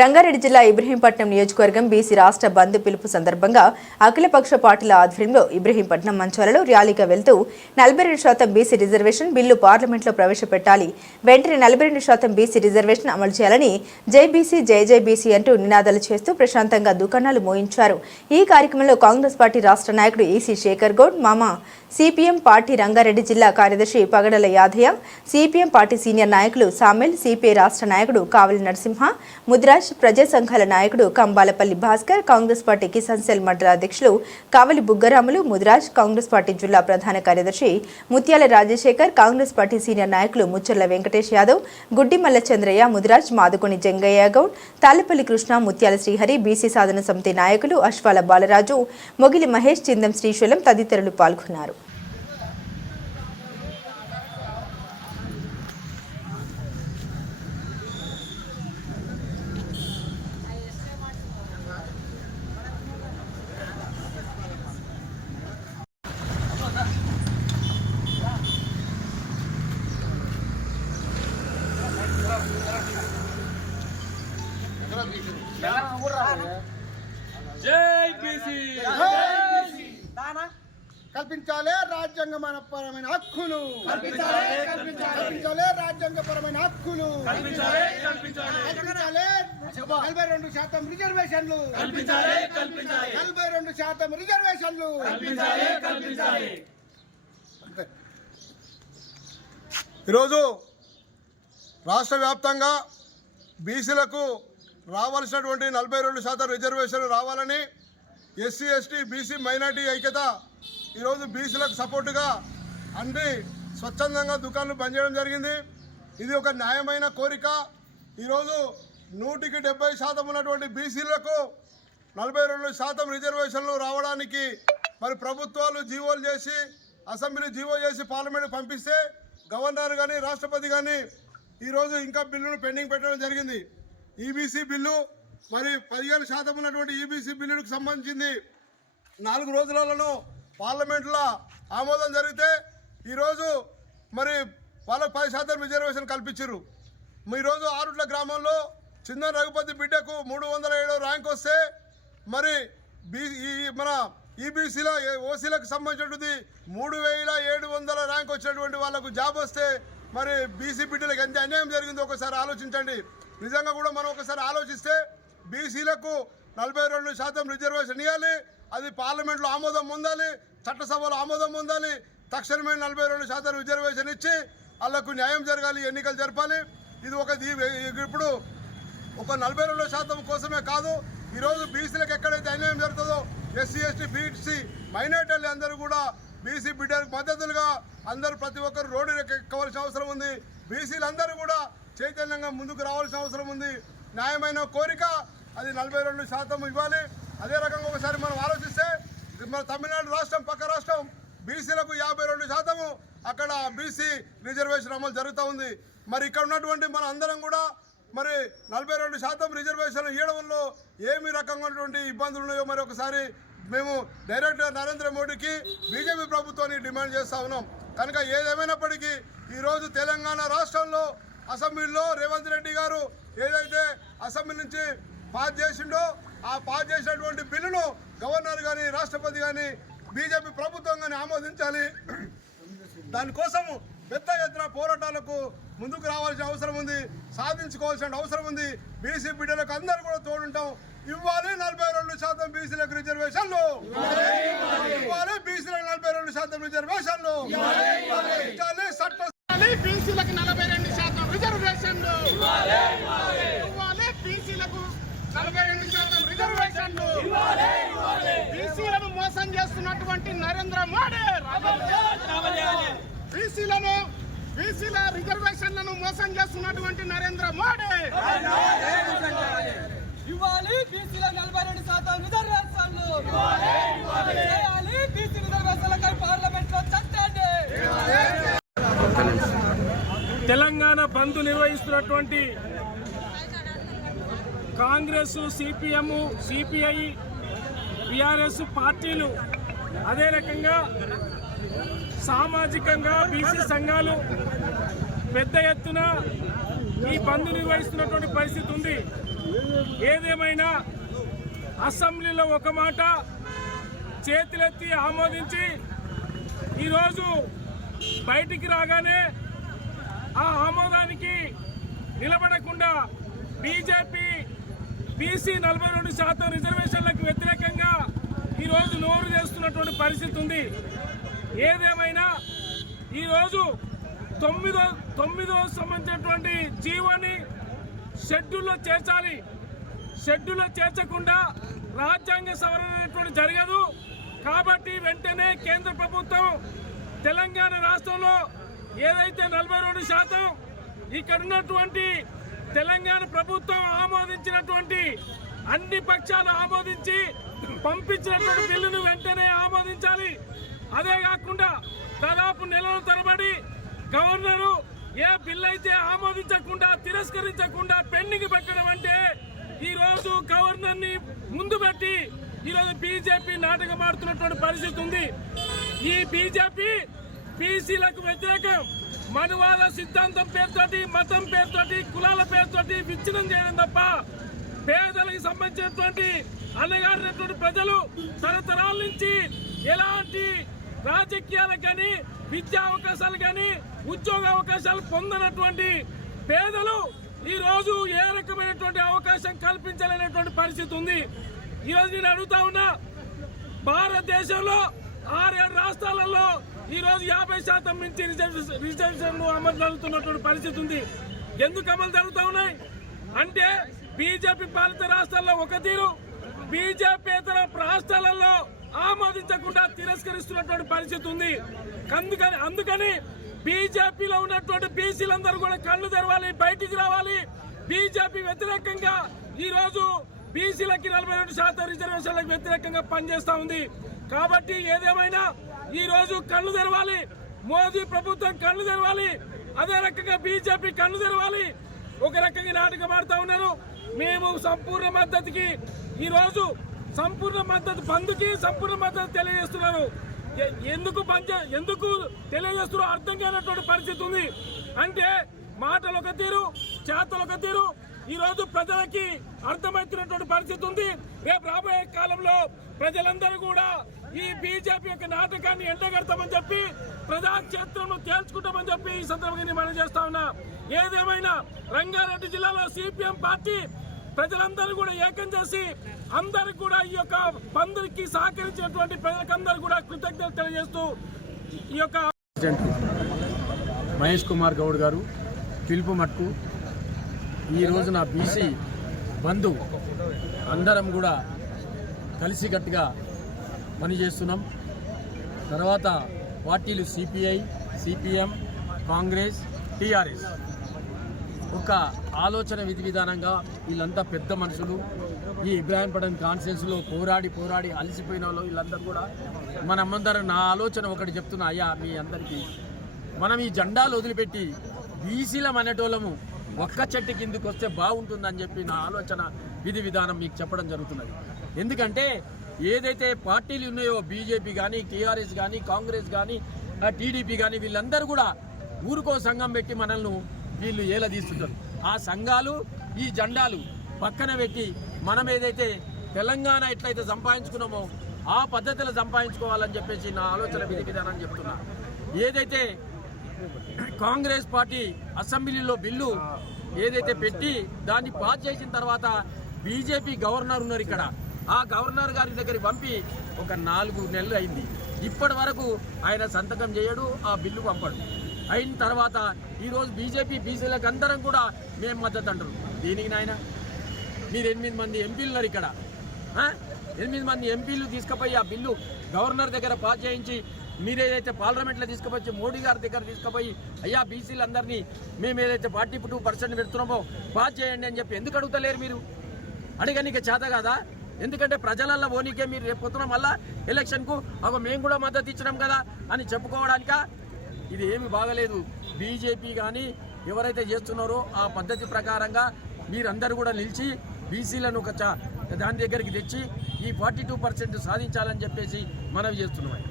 రంగారెడ్డి జిల్లా ఇబ్రహీంపట్నం నియోజకవర్గం బీసీ రాష్ట్ర బంద్ పిలుపు సందర్భంగా అఖిలపక్ష పార్టీల ఆధ్వర్యంలో ఇబ్రహీంపట్నం మంచాలలో ర్యాలీగా వెళ్తూ 42% బీసీ రిజర్వేషన్ బిల్లు పార్లమెంట్లో ప్రవేశపెట్టాలి, వెంటనే 42% బీసీ రిజర్వేషన్ అమలు చేయాలని జై బీసీ జై జై బీసీ అంటూ నినాదాలు చేస్తూ ప్రశాంతంగా దుకాణాలు మోయించారు. ఈ కార్యక్రమంలో కాంగ్రెస్ పార్టీ రాష్ట్ర నాయకుడు ఈసీ శేఖర్ గౌడ్, మామ సిపిఎం పార్టీ రంగారెడ్డి జిల్లా కార్యదర్శి పగడల యాదయ్య, సిపిఎం పార్టీ సీనియర్ నాయకులు సామెల్, సిపిఐ రాష్ట్ర నాయకుడు కావలి నరసింహ, ముద్రాజ్, ప్రజా సంఘాల నాయకుడు కంబాలపల్లి భాస్కర్, కాంగ్రెస్ పార్టీ కిసాన్ సెల్ మండల అధ్యక్షులు కావలి బుగ్గరాములు, ముద్రాజ్, కాంగ్రెస్ పార్టీ జిల్లా ప్రధాన కార్యదర్శి ముత్యాల రాజశేఖర్, కాంగ్రెస్ పార్టీ సీనియర్ నాయకులు ముచ్చర్ల వెంకటేష్ యాదవ్, గుడ్డిమల్ల చంద్రయ్య, ముద్రాజ్, మాదుకొని జంగయ్య గౌడ్, తాళ్లపల్లి కృష్ణ, ముత్యాల శ్రీహరి, బీసీ సాధన సమితి నాయకులు అశ్వాల బాలరాజు, మొగిలి మహేష్, చిందం శ్రీశైలం తదితరులు పాల్గొన్నారు. జై బీసీ కల్పించాలి రాజ్యాంగపరమైన హక్కులు, కల్పించాలి రాజ్యాంగపరమైన హక్కులు, కల్పించాలి 42% రిజర్వేషన్లు, 42% రిజర్వేషన్లు. ఈరోజు రాష్ట్ర వ్యాప్తంగా బీసీలకు రావాల్సినటువంటి 42% రిజర్వేషన్లు రావాలని ఎస్సీ ఎస్టీ బీసీ మైనార్టీ ఐక్యత ఈరోజు బీసీలకు సపోర్టుగా అన్ని స్వచ్ఛందంగా దుకాణాలు బంద్ చేయడం జరిగింది. ఇది ఒక న్యాయమైన కోరిక. ఈరోజు 100% ఉన్నటువంటి బీసీలకు 42% రిజర్వేషన్లు రావడానికి మరి ప్రభుత్వాలు జీవోలు చేసి, అసెంబ్లీ జీవో చేసి పార్లమెంట్ పంపిస్తే గవర్నర్ కానీ రాష్ట్రపతి కానీ ఈరోజు ఇంకా బిల్లును పెండింగ్ పెట్టడం జరిగింది. ఈబీసీ బిల్లు మరి 15% ఉన్నటువంటి ఈబీసీ బిల్లులకు సంబంధించింది 4 రోజులలో పార్లమెంట్లో ఆమోదం జరిగితే ఈరోజు మరి వాళ్ళకు 10% రిజర్వేషన్ కల్పించారు. ఈరోజు ఆరుట్ల గ్రామంలో చిన్న రఘుపతి బిడ్డకు 307 ర్యాంక్ వస్తే మరి మన ఈబీసీలో ఓసీలకు సంబంధించినటువంటి 3700 ర్యాంక్ వచ్చినటువంటి వాళ్ళకు జాబ్ వస్తే మరి బీసీ బిడ్డలకు ఎంత అన్యాయం జరిగిందో ఒకసారి ఆలోచించండి. నిజంగా కూడా మనం ఒకసారి ఆలోచిస్తే బీసీలకు 42% రిజర్వేషన్ ఇవ్వాలి, అది పార్లమెంట్లో ఆమోదం పొందాలి, చట్టసభలో ఆమోదం పొందాలి, తక్షణమే 42% రిజర్వేషన్ ఇచ్చి వాళ్ళకు న్యాయం జరగాలి, ఎన్నికలు జరపాలి. ఇది ఇప్పుడు ఒక 42% కోసమే కాదు, ఈరోజు బీసీలకు ఎక్కడైతే అన్యాయం జరుగుతుందో ఎస్సీ ఎస్టీ బీసీ మైనార్టీలు అందరూ కూడా బీసీ బిడ్డలకు మద్దతులుగా అందరూ ప్రతి ఒక్కరు రోడ్డు ఎక్కవలసిన అవసరం ఉంది. బీసీలందరూ కూడా చైతన్యంగా ముందుకు రావాల్సిన అవసరం ఉంది. న్యాయమైన కోరిక, అది 42% ఇవ్వాలి. అదే రకంగా ఒకసారి మనం ఆలోచిస్తే మన తమిళనాడు రాష్ట్రం, పక్క రాష్ట్రం బీసీలకు 52% అక్కడ బీసీ రిజర్వేషన్ అమలు జరుగుతూ ఉంది. మరి ఇక్కడ ఉన్నటువంటి మన అందరం కూడా మరి 42% రిజర్వేషన్ ఇవ్వడంలో ఏమి రకంగా ఇబ్బందులు ఉన్నాయో మరి ఒకసారి మేము డైరెక్టర్ నరేంద్ర మోడీకి బీజేపీ ప్రభుత్వాన్ని డిమాండ్ చేస్తూ ఉన్నాం. కనుక ఏదేమైనప్పటికీ ఈరోజు తెలంగాణ రాష్ట్రంలో అసెంబ్లీలో రేవంత్ రెడ్డి గారు ఏదైతే అసెంబ్లీ నుంచి పాస్ చేసిండో ఆ పాస్ చేసినటువంటి బిల్లును గవర్నర్ కానీ రాష్ట్రపతి కానీ బీజేపీ ప్రభుత్వం కానీ ఆమోదించాలి. దానికోసం పెద్ద ఎత్తున పోరాటాలకు ముందుకు రావాల్సిన అవసరం ఉంది, సాధించుకోవాల్సిన అవసరం ఉంది. బీసీ బిడ్డలకు అందరూ కూడా తోడుంటాం. ఇవ్వాలి 42% బీసీలకు రిజర్వేషన్లు, ఇవ్వాలి బీసీలకు 42% రిజర్వేషన్లు, బీసీలకు 42% రిజర్వేషన్లు, బీసీలకు 42% రిజర్వేషన్లు. బీసీలను మోసం చేస్తున్నటువంటి నరేంద్ర మోడీ, బీసీల రిజర్వేషన్లను మోసం చేస్తున్నటువంటి నరేంద్ర మోడీ ఇవ్వాలి. బీసీల 42% రిజర్వేషన్లు చేయాలి. బీసీ రిజర్వేషన్లపై పార్లమెంట్ లో చర్చండి. తెలంగాణ బంద్ నిర్వహిస్తున్నటువంటి కాంగ్రెస్, సిపిఎం, సిపిఐ, టిఆర్ఎస్ పార్టీలు, అదే రకంగా సామాజికంగా బీసీ సంఘాలు పెద్ద ఎత్తున ఈ బంద్ నిర్వహిస్తున్నటువంటి పరిస్థితి ఉంది. ఏదేమైనా అసెంబ్లీలో ఒక మాట చేతులెత్తి ఆమోదించి ఈరోజు బయటికి రాగానే ఆ ఆమోదానికి నిలబడకుండా బీజేపీ బీసీ 42% రిజర్వేషన్లకు వ్యతిరేకంగా ఈరోజు నోరు చేస్తున్నటువంటి పరిస్థితి ఉంది. ఏదేమైనా ఈరోజు తొమ్మిదో సంబంధించినటువంటి జీవోని షెడ్యూల్లో చేర్చాలి. షెడ్యూల్లో చేర్చకుండా రాజ్యాంగ సవరణ అనేటువంటి జరగదు. కాబట్టి వెంటనే కేంద్ర ప్రభుత్వం తెలంగాణ రాష్ట్రంలో ఏదైతే 42% ఇక్కడ ఉన్నటువంటి తెలంగాణ ప్రభుత్వం ఆమోదించినటువంటి అన్ని పక్షాలు ఆమోదించి పంపించినటువంటి బిల్లును వెంటనే ఆమోదించాలి. అదే కాకుండా దాదాపు నెలల తరబడి గవర్నరు ఏ బిల్లు అయితే ఆమోదించకుండా తిరస్కరించకుండా పెండింగ్ పెట్టడం అంటే ఈరోజు గవర్నర్ ని ముందు పెట్టి ఈరోజు బీజేపీ నాటకం ఆడుతున్నటువంటి పరిస్థితి ఉంది. ఈ బీజేపీ బీసీలకు వ్యతిరేకం మనువాద సిద్ధాంతం పేరుతోటి, మతం పేరుతోటి, కులాల పేరుతోటి విచ్ఛిన్నం చేయడం తప్ప పేదలకు సంబంధించినటువంటి అన్నగారినటువంటి ప్రజలు తరతరాల నుంచి ఎలాంటి రాజకీయాలకు కానీ విద్యా అవకాశాలు కానీ ఉద్యోగ అవకాశాలు పొందనటువంటి పేదలు ఈ రోజు ఏ రకమైనటువంటి అవకాశం కల్పించలేనటువంటి పరిస్థితి ఉంది. ఈ రోజు నేను అడుగుతా ఉన్నా, భారతదేశంలో 6-7 రాష్ట్రాలలో ఈ రోజు 50% మించి రిజర్వేషన్లు అమలు జరుగుతున్నటువంటి పరిస్థితి ఉంది. ఎందుకు అమలు జరుగుతూ ఉన్నాయి అంటే బీజేపీ పాలిత రాష్ట్రాల్లో ఒక తీరు, బీజేపీతర రాష్ట్రాలలో ఆమోదించకుండా తిరస్కరిస్తున్నటువంటి పరిస్థితి ఉంది. అందుకని బీజేపీలో ఉన్నటువంటి బీసీలందరూ కూడా కళ్ళు తెరవాలి, బయటికి రావాలి. బీజేపీ వ్యతిరేకంగా ఈ రోజు బీసీలకి 42% రిజర్వేషన్లకు వ్యతిరేకంగా పనిచేస్తా ఉంది. కాబట్టి ఏదేమైనా ఈ రోజు కళ్ళు తెరవాలి, మోదీ ప్రభుత్వం కళ్ళు తెరవాలి, అదే రకంగా బీజేపీ కళ్ళు తెరవాలి. ఒక రకంగా నాటకం ఆడుతూ ఉన్నారు. మేము సంపూర్ణ మద్దతుకి ఈ రోజు సంపూర్ణ మద్దతు బంద్కి సంపూర్ణ మద్దతు తెలియజేస్తున్నారు. ఎందుకు తెలియజేస్తున్నారో అర్థం కానటువంటి పరిస్థితి ఉంది. అంటే మాటలు ఒక తీరు, చేతలు ఒక తీరు. ఈ రోజు ప్రజలకి అర్థమవుతున్నటువంటి పరిస్థితి ఉంది. రేపు రాబోయే కాలంలో ప్రజలందరూ కూడా ఈ బీజేపీ యొక్క నాటకాన్ని ఎండగడతామని చెప్పి ప్రజాక్షేత్రంలో తేల్చుకుంటామని చెప్పి ఈ సందర్భంగా మనం చేస్తా ఉన్నా. ఏదేమైనా రంగారెడ్డి జిల్లాలో సిపిఎం పార్టీ ప్రజలందరూ కూడా ఏకం చేసి అందరికి కూడా ఈ యొక్క బంద్కి సహకరించినటువంటి ప్రజలకందరూ కూడా కృతజ్ఞతలు తెలియజేస్తూ ఈ యొక్క మహేష్ కుమార్ గౌడ్ గారు పిలుపు మట్టుకు ఈ రోజున బీసీ బంధు అందరం కూడా కలిసికట్టుగా పనిచేస్తున్నాం. తర్వాత పార్టీలు సిపిఐ, సిపిఎం, కాంగ్రెస్, టీఆర్ఎస్ ఒక ఆలోచన విధానంగా వీళ్ళంతా పెద్ద మనుషులు. ఈ ఇబ్రాహీంపట్నం కాన్స్టిట్యున్సీలో పోరాడి అలసిపోయిన వాళ్ళు వీళ్ళందరూ కూడా మనమందరం నా ఆలోచన ఒకటి చెప్తున్నా, అయ్యా మీ అందరికీ మనం ఈ జెండాలు వదిలిపెట్టి బీసీలం అనేటోళ్ళము ఒక్క చెట్టు కిందకి వస్తే బాగుంటుందని చెప్పి నా ఆలోచన విధానం మీకు చెప్పడం జరుగుతున్నది. ఎందుకంటే ఏదైతే పార్టీలు ఉన్నాయో బీజేపీ కానీ, టీఆర్ఎస్ కానీ, కాంగ్రెస్ కానీ, టీడీపీ కానీ వీళ్ళందరూ కూడా ఊరికో సంఘం పెట్టి మనల్ని వీళ్ళు ఏలదీస్తుంటారు. ఆ సంఘాలు ఈ జెండాలు పక్కన పెట్టి మనం ఏదైతే తెలంగాణ ఎట్లయితే సంపాదించుకున్నామో ఆ పద్ధతిలో సంపాదించుకోవాలని చెప్పేసి నా ఆలోచన విధానం చెప్తున్నా. ఏదైతే కాంగ్రెస్ పార్టీ అసెంబ్లీలో బిల్లు ఏదైతే పెట్టి దాన్ని పాస్ చేసిన తర్వాత బీజేపీ గవర్నర్ ఉన్నారు ఇక్కడ, ఆ గవర్నర్ గారి దగ్గరికి పంపి ఒక 4 నెలలు అయింది. ఇప్పటి వరకు ఆయన సంతకం చేయడు, ఆ బిల్లు పంపడు. అయిన తర్వాత ఈరోజు బీజేపీ బీసీలకు అందరం కూడా మేము మద్దతు అంటారు. దీనికి నాయన మీరు 8 మంది ఎంపీలు ఉన్నారు ఇక్కడ, 8 మంది ఎంపీలు తీసుకుపోయి ఆ బిల్లు గవర్నర్ దగ్గర పాస్ చేయించి మీరేదైతే పార్లమెంట్లో తీసుకుపోయి మోడీ గారి దగ్గర తీసుకుపోయి అయ్యా బీసీలందరినీ మేము ఏదైతే 42% పెడుతున్నామో పాస్ చేయండి అని చెప్పి ఎందుకు అడుగుతలేరు? మీరు అడిగనీకే చేత కదా. ఎందుకంటే ప్రజలల్లో ఓనికే మీరు రేపు పొద్దున మళ్ళా ఎలక్షన్కు మేము కూడా మద్దతు ఇచ్చినాం కదా అని చెప్పుకోవడానిక? ఇది ఏమి బాగలేదు. బీజేపీ కానీ ఎవరైతే చేస్తున్నారో ఆ పద్ధతి ప్రకారంగా మీరందరూ కూడా నిలిచి బీసీలను ఒక దాని దగ్గరికి తెచ్చి ఈ 42% సాధించాలని చెప్పేసి మనవి చేస్తున్నాం.